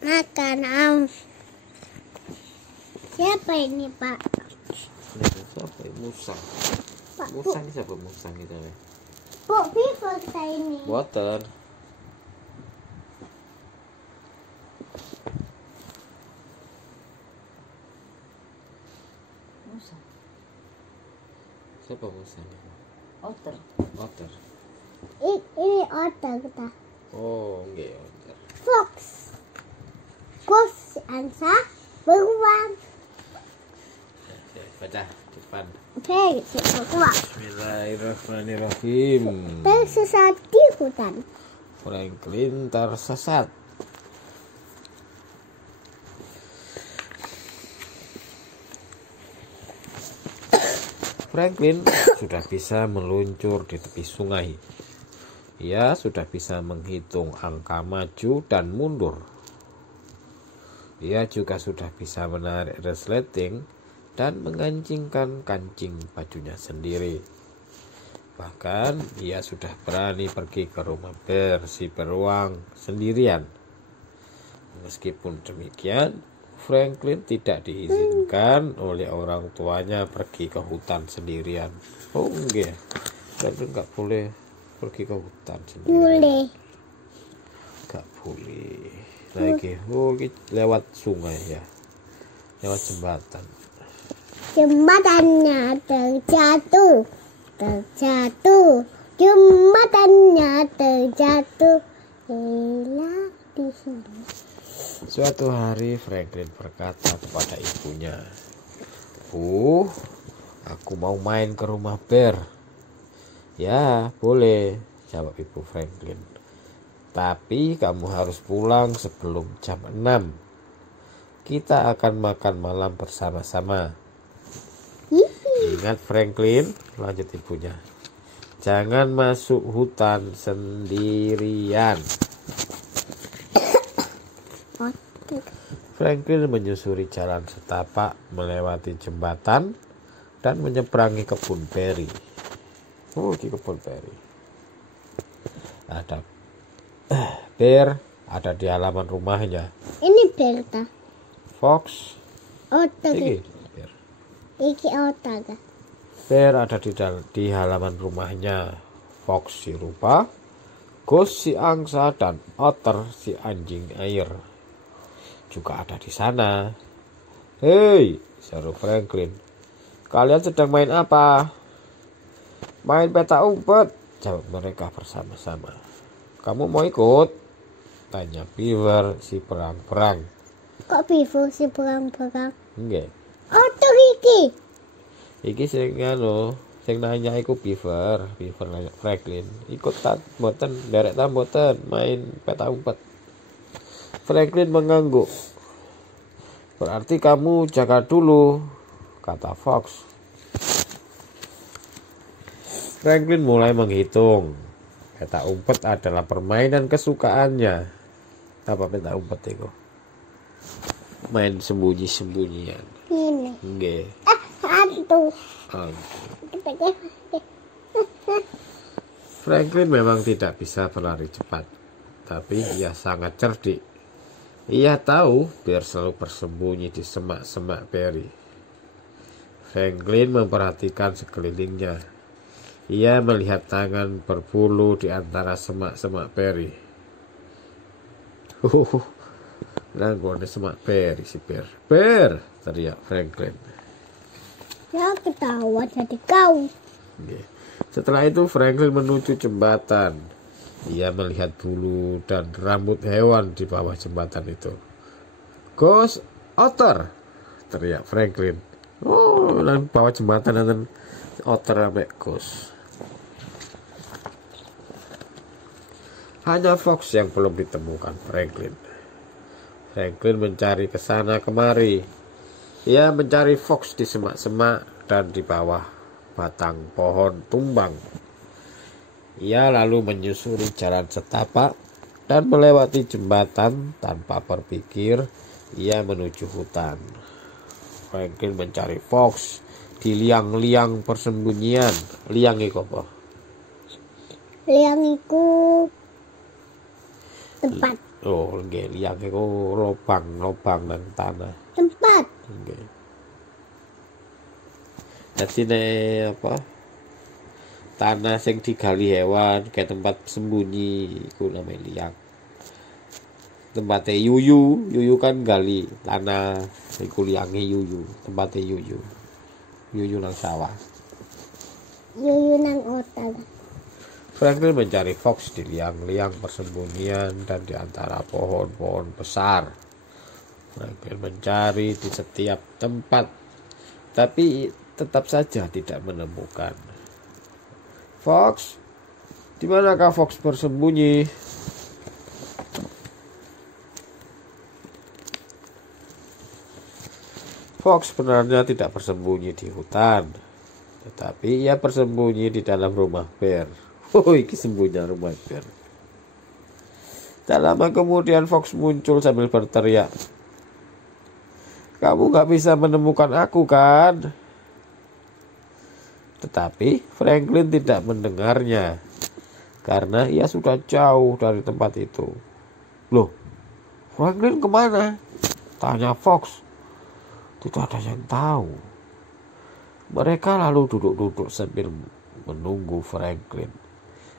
Makan, Siapa ini, Pak? Siapa? Musang. Pak, Musang ini siapa? Musang kita. Bu, Beaver kita ini. Water. Musang. Siapa musang? Otter. Water. Ini otter kita. Oh, enggak water. Fox. Goose, angsa, beruang. Baca depan. Oke, beruang. Bismillahirrahmanirrahim. Tersesat di hutan. Franklin tersesat. Franklin sudah bisa meluncur di tepi sungai. Ia sudah bisa menghitung angka maju dan mundur. Ia juga sudah bisa menarik resleting dan mengancingkan kancing bajunya sendiri. Bahkan ia sudah berani pergi ke rumah bear si beruang sendirian. Meskipun demikian, Franklin tidak diizinkan oleh orang tuanya pergi ke hutan sendirian. Oh enggak, Franklin nggak boleh pergi ke hutan sendirian. Boleh. Nggak boleh. Lagi, lewat sungai ya, lewat jembatan. Jembatannya terjatuh. Jembatannya terjatuh. Hilang di sini. Suatu hari Franklin berkata kepada ibunya, aku mau main ke rumah bear." "Ya, boleh," jawab ibu Franklin. "Tapi kamu harus pulang sebelum jam 6. Kita akan makan malam bersama-sama." "Ingat Franklin," lanjut ibunya, "jangan masuk hutan sendirian." Franklin menyusuri jalan setapak, melewati jembatan, dan menyeberangi kebun beri. Di kebun beri ada bear ada di halaman rumahnya. Ini Berta. Fox, Otter. bear. Iki otter. Bear ada di halaman rumahnya. Fox si rupa, Goose si angsa, dan Otter si anjing air juga ada di sana. "Hei," seru Franklin, "kalian sedang main apa?" "Main peta umpet," jawab mereka bersama-sama. "Kamu mau ikut?" tanya Beaver si perang-perang. Kok Beaver si perang-perang? Enggak. Otter iki. Iki sing nanya iku Beaver nanya Franklin, "Ikut tak mboten, derek ta mboten main peta umpet?" Franklin mengangguk. "Berarti kamu jaga dulu," kata Fox. Franklin mulai menghitung. Peta umpet adalah permainan kesukaannya. Apa peta umpet itu? Main sembunyi-sembunyian. Ini. Nggih. Hantu. Franklin memang tidak bisa berlari cepat, tapi ia sangat cerdik. Ia tahu bear selalu bersembunyi di semak-semak beri. Franklin memperhatikan sekelilingnya. Ia melihat tangan berbulu di antara semak-semak beri. Nanggone semak beri si bear. "Bear!" teriak Franklin. Ya ketawa jadi kau. Setelah itu Franklin menuju jembatan. Ia melihat bulu dan rambut hewan di bawah jembatan itu. "Goose, otter!" teriak Franklin. Dan bawah jembatan dan otter sampai goose. Hanya Fox yang belum ditemukan Franklin. Franklin mencari ke sana kemari. Ia mencari Fox di semak-semak dan di bawah batang pohon tumbang. Ia lalu menyusuri jalan setapak dan melewati jembatan. Tanpa berpikir, ia menuju hutan. Franklin mencari Fox di liang-liang persembunyian. Liang iku apa? Liang iku tempat Oh, nggih, liang iku lobang nang tanah. Tempat. Nggih. Dadi nek apa? Tanah sing digali hewan kayak tempat sembunyi iku namanya liang. Tempatnya yuyu kan gali tanah iku liange yuyu, tempatnya yuyu nang sawah. Yuyu nang otak. Franklin mencari Fox di liang-liang persembunyian dan di antara pohon-pohon besar. Franklin mencari di setiap tempat, tapi tetap saja tidak menemukan. Fox, di manakah Fox bersembunyi? Fox sebenarnya tidak bersembunyi di hutan, tetapi ia bersembunyi di dalam rumah bear. Oh, ini sembunyi rumah bear. Tak lama kemudian Fox muncul sambil berteriak, "Kamu gak bisa menemukan aku kan?" Tetapi Franklin tidak mendengarnya, karena ia sudah jauh dari tempat itu. "Loh, Franklin kemana?" tanya Fox. Tidak ada yang tahu. Mereka lalu duduk-duduk sambil menunggu Franklin.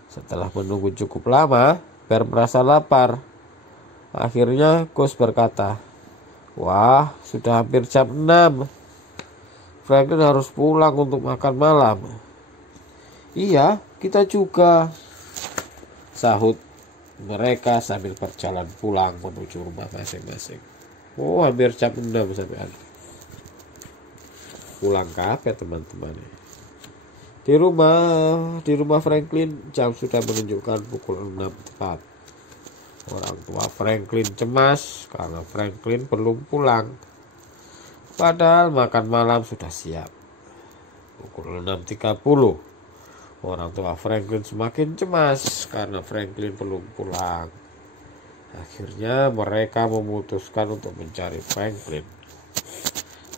Setelah menunggu cukup lama, Bear merasa lapar. Akhirnya Gus berkata, "Wah, sudah hampir jam 6. Franklin harus pulang untuk makan malam." "Iya, kita juga," sahut mereka sambil berjalan pulang menuju rumah masing-masing. Oh, hampir jam 6 sampai pulang kafe teman-teman. Di rumah Franklin jam sudah menunjukkan pukul 6 tepat. Orang tua Franklin cemas karena Franklin belum pulang. Padahal makan malam sudah siap. Pukul 6.30. Orang tua Franklin semakin cemas karena Franklin belum pulang. Akhirnya mereka memutuskan untuk mencari Franklin.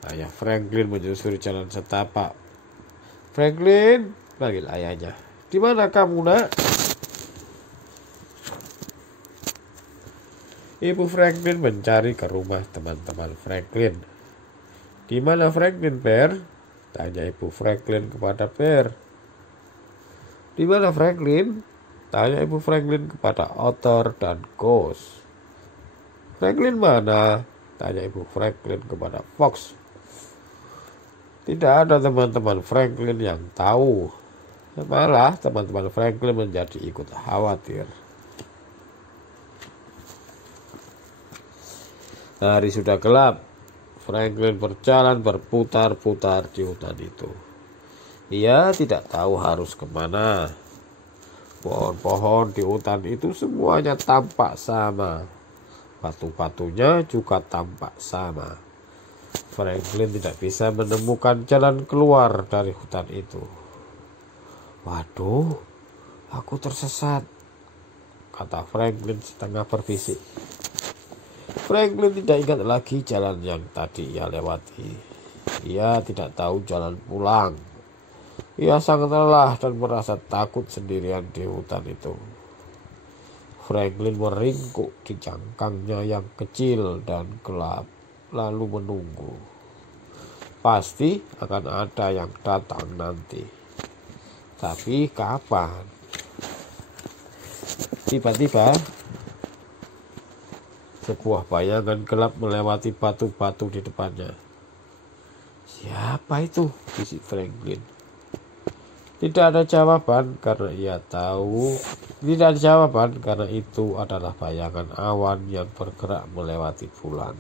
Ayah Franklin menyusuri jalan setapak. "Franklin," panggil ayahnya. "Di mana kamu, Nak?" Ibu Franklin mencari ke rumah teman-teman Franklin. "Di mana Franklin, Bear?" tanya ibu Franklin kepada Bear. "Di mana Franklin?" tanya ibu Franklin kepada Otter dan Ghost. "Franklin mana?" tanya ibu Franklin kepada Fox. Tidak ada teman-teman Franklin yang tahu. Malah teman-teman Franklin menjadi ikut khawatir. Hari sudah gelap. Franklin berjalan berputar-putar di hutan itu. Ia tidak tahu harus kemana. Pohon-pohon di hutan itu semuanya tampak sama. Batu-batunya juga tampak sama. Franklin tidak bisa menemukan jalan keluar dari hutan itu. "Waduh, aku tersesat," kata Franklin setengah berbisik. Franklin tidak ingat lagi jalan yang tadi ia lewati. Ia tidak tahu jalan pulang. Ia sangat lelah dan merasa takut sendirian di hutan itu. Franklin meringkuk di cangkangnya yang kecil dan gelap, lalu menunggu. Pasti akan ada yang datang nanti. Tapi kapan? Tiba-tiba sebuah bayangan gelap melewati batu-batu di depannya. "Siapa itu?" bisik Franklin. Tidak ada jawaban karena itu adalah bayangan awan yang bergerak melewati bulan.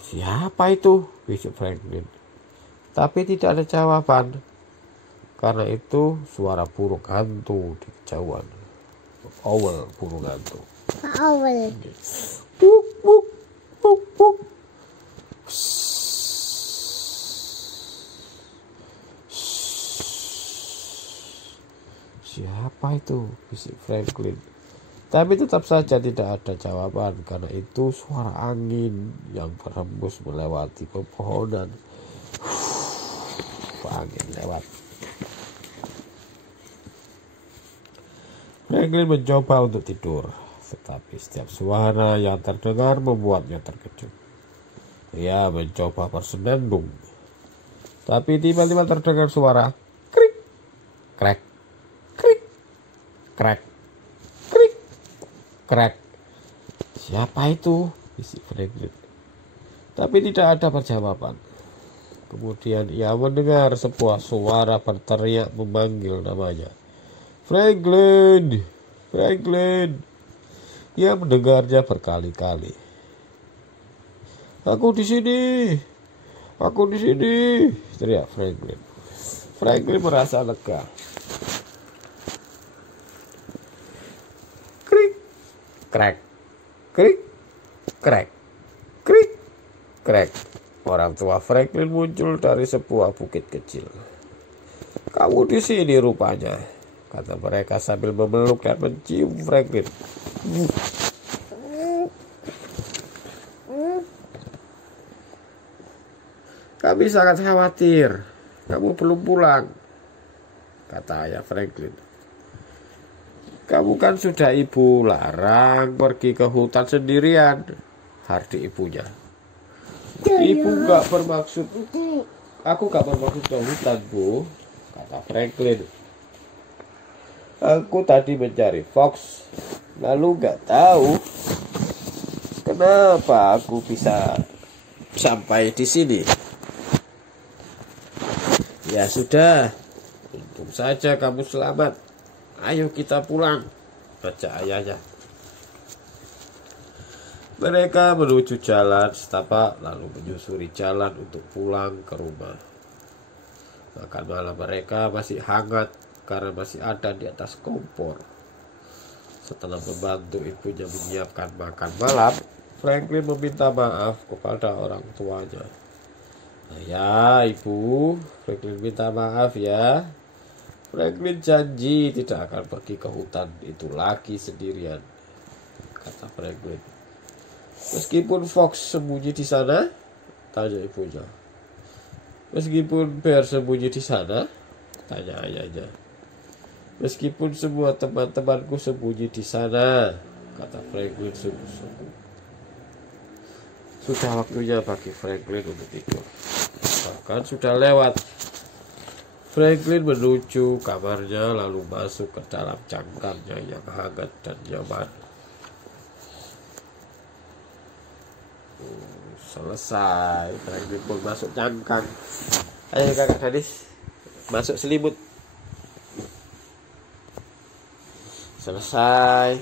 "Siapa itu?" bisik Franklin. Tapi tidak ada jawaban. Karena itu suara burung hantu di kejauhan. Owl, burung hantu. Owl. Buk, buk, buk, buk. "Siapa itu?" bisik Franklin. Tapi tetap saja tidak ada jawaban karena itu suara angin yang berhembus melewati pepohonan. angin lewat. Franklin mencoba untuk tidur, tetapi setiap suara yang terdengar membuatnya terkejut. Ia mencoba bersenandung, tapi tiba-tiba terdengar suara krik, krek, krik, krek, krik, krek. Siapa itu? Bisik Franklin. Tapi tidak ada perjawaban. Kemudian ia mendengar sebuah suara berteriak memanggil namanya. Franklin, Franklin. Ia mendengarnya berkali-kali. Aku di sini, aku di sini, teriak Franklin. Franklin merasa lega. Krik, krek, krik, krek, krik, krek. Orang tua Franklin muncul dari sebuah bukit kecil. Kamu di sini rupanya, kata mereka sambil memeluk dan mencium Franklin. Kami sangat khawatir, kamu belum pulang, kata ayah Franklin. Kamu kan sudah ibu larang pergi ke hutan sendirian, hardik ibunya. Ibu gak bermaksud, aku gak bermaksud ke hutan, Bu, kata Franklin. Aku tadi mencari fox, lalu gak tahu kenapa aku bisa sampai di sini. Ya sudah, untung saja kamu selamat. Ayo kita pulang, ajak ayahnya. Mereka menuju jalan setapak lalu menyusuri jalan untuk pulang ke rumah. Makan malam mereka masih hangat karena masih ada di atas kompor. Setelah membantu ibunya menyiapkan makan malam, Franklin meminta maaf kepada orang tuanya. Ya ibu, Franklin minta maaf ya. Franklin janji tidak akan pergi ke hutan itu lagi sendirian, kata Franklin. Meskipun Fox sembunyi di sana, tanya ibunya. Meskipun Bear sembunyi di sana, tanya ayahnya. Meskipun semua teman-temanku sembunyi di sana, kata Franklin sungguh-sungguh. Sudah waktunya bagi Franklin untuk tidur. Bahkan sudah lewat. Franklin menuju kamarnya lalu masuk ke dalam cangkangnya yang hangat dan nyaman. Selesai. Franklin pun masuk cangkang. Ayo kakak gadis, masuk selimut. Selesai.